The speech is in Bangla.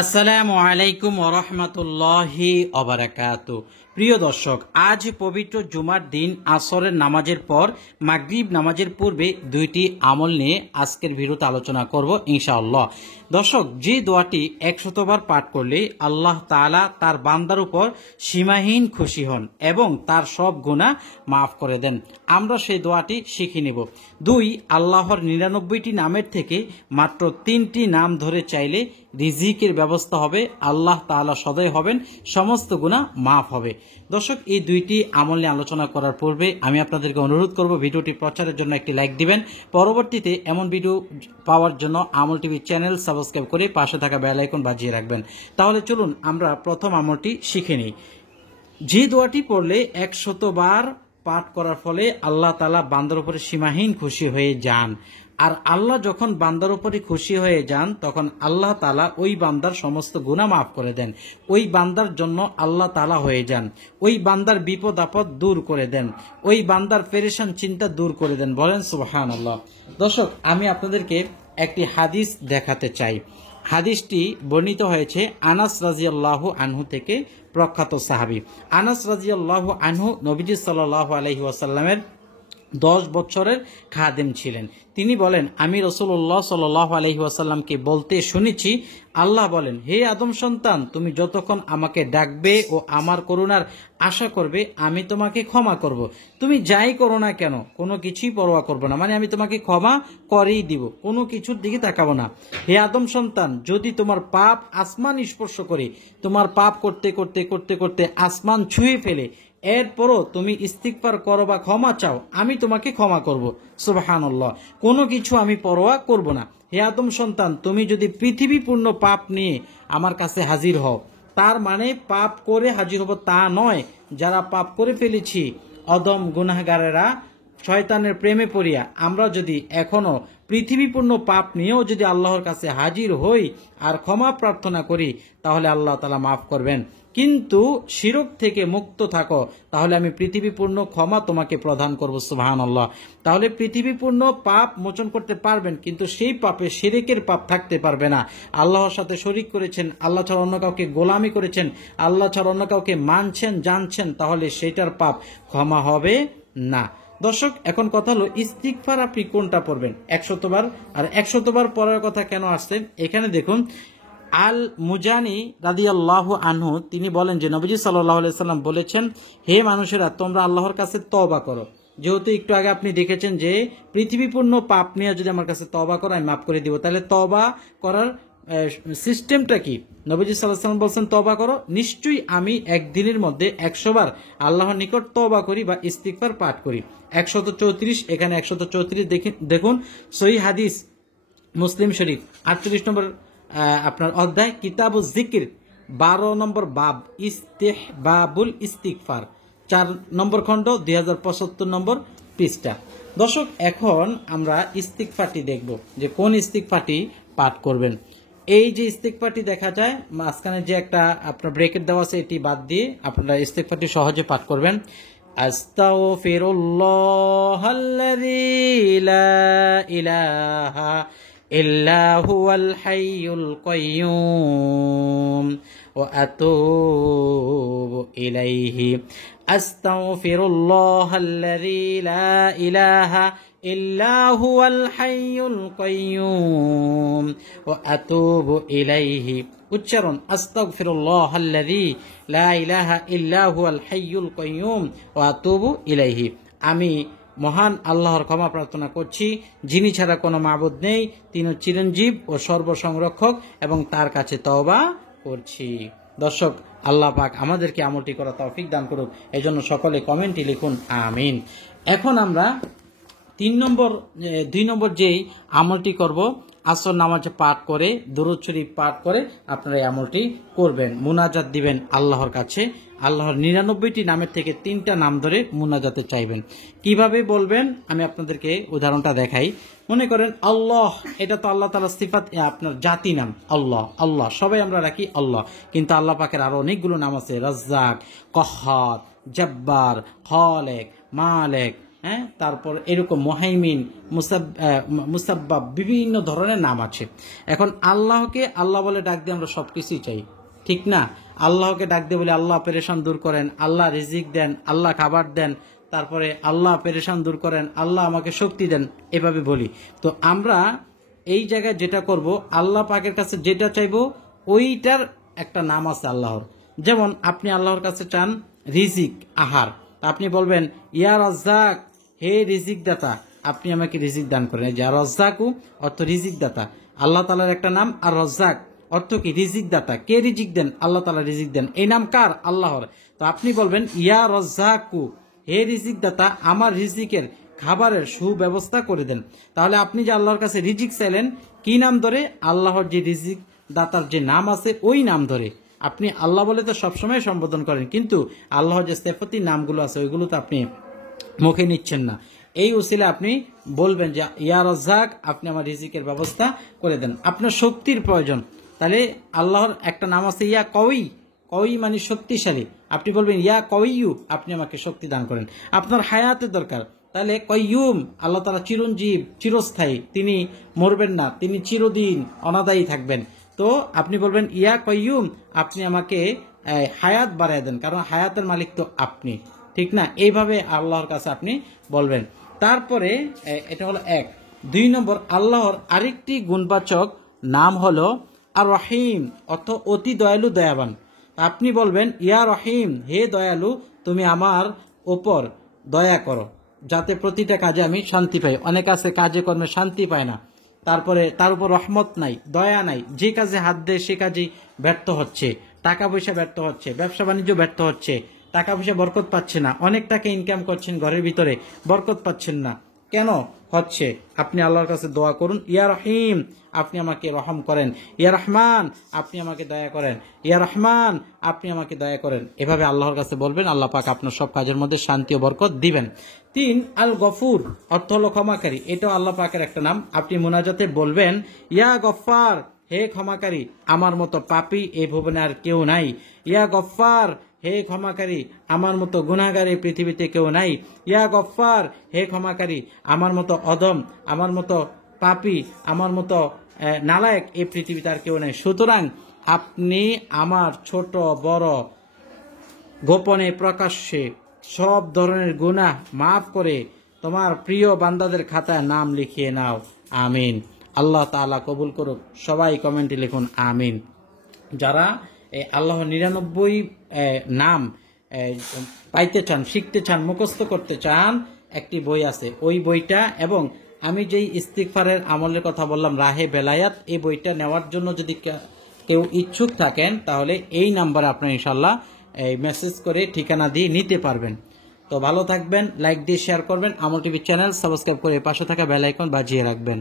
আসসালামু আলাইকুম ওরহমতুল্লাহি ওবারাকাতু। প্রিয় দর্শক, আজ পবিত্র জুমার দিন আসরের নামাজের পর মাগরিব নামাজের পূর্বে দুইটি আমল নিয়ে আজকের ভিডিওতে আলোচনা করব ইনশাআল্লাহ। দর্শক, যে দোয়াটি 100বার পাঠ করলে আল্লাহ তাআলা তার বান্দার উপর সীমাহীন খুশি হন এবং তার সব গুনাহ মাফ করে দেন। আমরা সেই দোয়াটি শিখে নেব। 2, আল্লাহর 99টি নামের থেকে মাত্র 3টি নাম ধরে চাইলে রিজিকের ব্যবস্থা হবে, আল্লাহ তাআলা সদয় হবেন, সমস্ত গুনাহ মাফ হবে। দর্শক, এই দুইটি আমল নিয়ে আলোচনা করার পূর্বে আমি আপনাদেরকে অনুরোধ করব ভিডিওটি প্রচারের জন্য একটি লাইক দিবেন। পরবর্তীতে এমন ভিডিও পাওয়ার জন্য আমল টিভি চ্যানেল সাবস্ক্রাইব করে পাশে থাকা বেল আইকন বাজিয়ে রাখবেন। তাহলে চলুন আমরা প্রথম আমলটি শিখে নিই। যে দোয়াটি পড়লে 100বার পাঠ করার ফলে আল্লাহ তাআলা বান্দার উপরে সীমাহীন খুশি হয়ে যান। আর আল্লাহ যখন বান্দার উপরে খুশি হয়ে যান তখন আল্লাহ তাআলা ওই বান্দার সমস্ত গুনাহ মাফ করে দেন। ওই বান্দার জন্য আল্লাহ তাআলা হয়ে যান। ওই বান্দার বিপদ আপদ দূর করে দেন। ওই বান্দার পেরেশান চিন্তা দূর করে দেন। বলেন সুবহানাল্লাহ। দর্শক, আমি আপনাদেরকে একটি হাদিস দেখাতে চাই। হাদিসটি বর্ণিত হয়েছে আনাস রাদিয়াল্লাহু আনহু থেকে, প্রখ্যাত সাহাবী। আনাস রাদিয়াল্লাহু আনহু নবীজি সাল্লাল্লাহু আলাইহি ওয়াসাল্লামের 10 বছরের খাদেম ছিলেন। তিনি বলেন, আমি রাসূলুল্লাহ সাল্লাল্লাহু আলাইহি ওয়াসাল্লামকে বলতে শুনেছি, আল্লাহ বলেন, হে আদম সন্তান, তুমি যতক্ষণ আমাকে ডাকবে ও আমার করুণার আশা করবে আমি তোমাকে ক্ষমা করব। তুমি যাই করো না কেন কোনো কিছুই পরোয়া করব না, মানে আমি তোমাকে ক্ষমা করেই দিব, কোনো কিছুর দিকে তাকাবো না। হে আদম সন্তান, যদি তোমার পাপ আসমান স্পর্শ করে, তোমার পাপ করতে করতে করতে করতে আসমান ছুঁয়ে ফেলে, এরপরও তুমি ইস্তিগফার করো বা ক্ষমা চাও, আমি তোমাকে ক্ষমা করব। সুবহানাল্লাহ, কোনো কিছু আমি পরোয়া করব না। হে আদম সন্তান, তুমি যদি পৃথিবী পূর্ণ পাপ নিয়ে আমার কাছে হাজির হও, তার মানে পাপ করে হাজির হব তা নয়। যারা পাপ করে ফেলেছি, অদম গুনাহগারেরা, শয়তানের প্রেমে পড়িয়া আমরা যদি এখনো পৃথিবীপূর্ণ পাপ নিয়েও যদি আল্লাহর কাছে হাজির হই আর ক্ষমা প্রার্থনা করি, তাহলে আল্লাহ তাআলা মাফ করবেন। কিন্তু শিরক থেকে মুক্ত থাকো, তাহলে আমি পৃথিবীপূর্ণ ক্ষমা তোমাকে প্রদান করব। সুবহানাল্লাহ। তাহলে পৃথিবীপূর্ণ পাপ মোচন করতে পারবেন, কিন্তু সেই পাপে শিরকের পাপ থাকতে পারবে না। আল্লাহর সাথে শরীক করেছেন, আল্লাহ ছাড়া অন্য কাউকে গোলামি করেছেন, আল্লাহ ছাড়া অন্য কাউকে মানছেন জানছেন, তাহলে সেটার পাপ ক্ষমা হবে না। দর্শক, এখন কথা হলো ইস্তিগফার আপনি কোনটা পড়বেন? 100বার। আর 100বার পড়ার কথা কেন আসছে এখানে দেখুন। আল মুজানি রাদিয়াল্লাহু আনহু তিনি বলেন যে নবীজি সাল্লাল্লাহু আলাইহি সাল্লাম বলেছেন, হে মানুষেরা, তোমরা আল্লাহর কাছে তওবা করো। যেহেতু একটু আগে আপনি দেখেছেন যে পৃথিবীপূর্ণ পাপ নিয়ে যদি আমার কাছে তওবা করো আমি মাফ করে দিব, তাহলে তওবা করার সিস্টেমটা কি? নবীজি সাল্লাল্লাহু আলাইহি সাল্লাম বলছেন তওবা করো। নিশ্চয়ই আমি একদিনের মধ্যে 100বার আল্লাহর নিকট তওবা করি বা ইস্তিগফার পাঠ করি। 134, এখানে 134 দেখুন। সহিহ হাদিস, মুসলিম শরীফ 48 নম্বর আপনার অধ্যায়, কিতাবুজ জিকির 12 নম্বর বাব, ইস্তিহবাবুল ইস্তিগফার 4 নম্বর খণ্ড, 2075 নম্বর পৃষ্ঠা। দর্শক, এখন আমরা ইস্তিগফারটি দেখব যে কোন ইস্তিগফারটি পাঠ করবেন। এই যে ইস্তিগফারটি দেখা যায় মাঝখানে যে একটা আপনার ব্রেকেট দেওয়া আছে, এটি বাদ দিয়ে আপনারা ইস্তিগফারটি সহজে পাঠ করবেন। আস্তাগফিরুল্লাহাল্লাযী লা ইলাহা ইল্লা হুয়াল হাইয়ুল কাইয়্যুম ওয়া আতুবু ইলাইহি। আস্তাগফিরুল্লাহাল্লাযী লা ইলাহা ইল্লা হুয়াল হাইয়ুল কাইয়্যুম ওয়া আতুবু ইলাইহি। উচ্চারণ আস্তাগফিরুল্লাহাল্লাযী লা ইলাহা ইল্লা হুয়াল হাইয়ুল কাইয়্যুম ওয়া আতুবু ইলাইহি। আমি মহান আল্লাহর ক্ষমা প্রার্থনা করছি, যিনি ছাড়া কোনো মাবুদ নেই, তিনি চিরঞ্জীব ও সর্বসংরক্ষক, এবং তার কাছে তওবা করছি। দর্শক, আল্লাহ পাক আমাদেরকে আমলটি করা তৌফিক দান করুক। এজন্য সকলে কমেন্টে লিখুন আমিন। এখন আমরা 2 নম্বর যেই আমলটি করব, আসর নামাজে পাঠ করে দুরূদ শরীফ পাঠ করে আপনারা এই আমলটি করবেন। মুনাজাত দিবেন আল্লাহর কাছে। আল্লাহর 99টি নামের থেকে 3টা নাম ধরে মুনাজাতে চাইবেন। কিভাবে বলবেন আমি আপনাদেরকে উদাহরণটা দেখাই। মনে করেন আল্লাহ, এটা তো আল্লাহ তাআলার সিফাত, আপনার জাতি নাম আল্লাহ। আল্লাহ সবাই আমরা রাখি আল্লাহ, কিন্তু আল্লাহ পাকের আরো অনেকগুলো নাম আছে। রাজ্জাক, কহ্হার, জব্বার, খালেক, মালেক, হ্যাঁ, তারপর এরকম মুহাইমিন, মুসাব্বাব, বিভিন্ন ধরনের নাম আছে। এখন আল্লাহকে আল্লাহ বলে ডাক দিয়ে আমরা সবকিছুই চাই, ঠিক না? আল্লাহকে ডাক দিয়ে বলে আল্লাহ পেরেশান দূর করেন, আল্লাহ রিজিক দেন, আল্লাহ খাবার দেন, তারপরে আল্লাহ পেরেশান দূর করেন, আল্লাহ আমাকে শক্তি দেন, এভাবে বলি। তো আমরা এই জায়গায় যেটা করব, আল্লাহ পাকের কাছে যেটা চাইবো ওইটার একটা নাম আছে আল্লাহর। যেমন আপনি আল্লাহর কাছে চান রিজিক, আহার, আপনি বলবেন ইয়া রাজ্জাক, হে রিজিক দাতা, আপনি আমাকে রিজিক দান করেন। এই যে রাজ্জাকু অর্থ রিজিক দাতা, আল্লাহ তাআলার একটা নাম। আর রাজ্জাক অর্থ কি? রিজিক দাতা। কে রিজিক দেন? আল্লাহ তাআলা রিজিক দেন। এই নাম কার? আল্লাহর। তো আপনি বলবেন ইয়া রাজ্জাকু, হে রিজিক দাতা, আমার রিজিকের খাবারের সুব্যবস্থা করে দেন। তাহলে আপনি যে আল্লাহর কাছে রিজিক চাইলেন, কি নাম ধরে? আল্লাহর যে রিজিক দাতার যে নাম আছে ওই নাম ধরে। আপনি আল্লাহ বলে তো সবসময় সম্বোধন করেন, কিন্তু আল্লাহর যে সিফাতি নামগুলো আছে ওইগুলো তো আপনি মুখে নিচ্ছেন না। এই উসিলে আপনি বলবেন যে ইয়া রাজ্জাক, আপনি আমার রিজিকের ব্যবস্থা করে দেন। আপনার শক্তির প্রয়োজন, তাহলে আল্লাহর একটা নাম আছে ইয়া কওয়ি, কওয়ি মানে শক্তিশালী, আপনি বলবেন ইয়া কওয়িয়ু, আপনি আমাকে শক্তি দান করেন। আপনার হায়াতের দরকার, তাহলে কয়্যুম, আল্লাহ তাআলা চিরঞ্জীব, চিরস্থায়ী, তিনি মরবেন না, তিনি চিরদিন অনাদায়ী থাকবেন। তো আপনি বলবেন ইয়া কয়্যুম, আপনি আমাকে হায়াত বাড়ায় দেন, কারণ হায়াতের মালিক তো আপনি, ঠিক না? এইভাবে আল্লাহর কাছে আপনি বলবেন। তারপরে এটা হলো এক। 2 নম্বর, আল্লাহর আরেকটি গুণবাচক নাম হলো আর রহিম, অর্থ অতি দয়ালু, দয়াবান। আপনি বলবেন ইয়া রহিম, হে দয়ালু, তুমি আমার ওপর দয়া করো, যাতে প্রতিটা কাজে আমি শান্তি পাই। অনেক আছে কাজে কর্মে শান্তি পায় না, তারপরে তার উপর রহমত নাই, দয়া নাই, যে কাজে হাত দেয় সে কাজেই ব্যর্থ হচ্ছে, টাকা পয়সা ব্যর্থ হচ্ছে, ব্যবসা বাণিজ্য ব্যর্থ হচ্ছে, টাকা পয়সা বরকত পাচ্ছে না, অনেক টাকা ইনকাম করছেন ঘরের ভিতরে, বরকত পাচ্ছেন না, কেন হচ্ছে? আপনি আল্লাহর কাছে দোয়া করুন, ইয়া রহিম, আপনি আমাকে রহম করেন, ইয়া রহমান, আপনি আমাকে দয়া করেন, ইয়া রহমান, আপনি আমাকে দয়া করেন। এভাবে আল্লাহর কাছে বলবেন, আল্লাহ পাক আপনার সব কাজের মধ্যে শান্তি ও বরকত দিবেন। 3, আল গফুর, অর্থ হলো ক্ষমাকারী, এটাও আল্লাহ পাকের একটা নাম। আপনি মুনাজাতে বলবেন ইয়া গফফার, হে ক্ষমাকারী, আমার মতো পাপী এই ভুবনে আর কেউ নাই। ইয়া গফফার, হে ক্ষমাকারী, আমার মতো গুনাহগার এই পৃথিবীতে কেউ নাই। ইয়া গফফার, হে ক্ষমাকারী, আমার মতো অদম, আমার মতো পাপী, আমার মতো নালায়েক এই পৃথিবীতে আর কেউ নাই। সুতরাং আপনি আমার ছোট বড়, গোপনে প্রকাশ্যে সব ধরনের গুনাহ মাফ করে তোমার প্রিয় বান্দাদের খাতায় নাম লিখিয়ে নাও, আমিন। আল্লাহ তাআলা কবুল করুক। সবাই কমেন্টে লিখুন আমিন। যারা আল্লাহর 99 নাম পাইতে চান, শিখতে চান, মুখস্থ করতে চান, একটি বই আছে, ওই বইটা এবং আমি যেই ইস্তিগফারের আমলের কথা বললাম রাহে বেলায়াত, এই বইটা নেওয়ার জন্য যদি কেউ ইচ্ছুক থাকেন, তাহলে এই নাম্বারে আপনারা ইনশাআল্লাহ মেসেজ করে ঠিকানা দিয়ে নিতে পারবেন। তো ভালো থাকবেন, লাইক দিয়ে শেয়ার করবেন, আমল টিভি চ্যানেল সাবস্ক্রাইব করে পাশে থাকা বেল আইকন বাজিয়ে রাখবেন।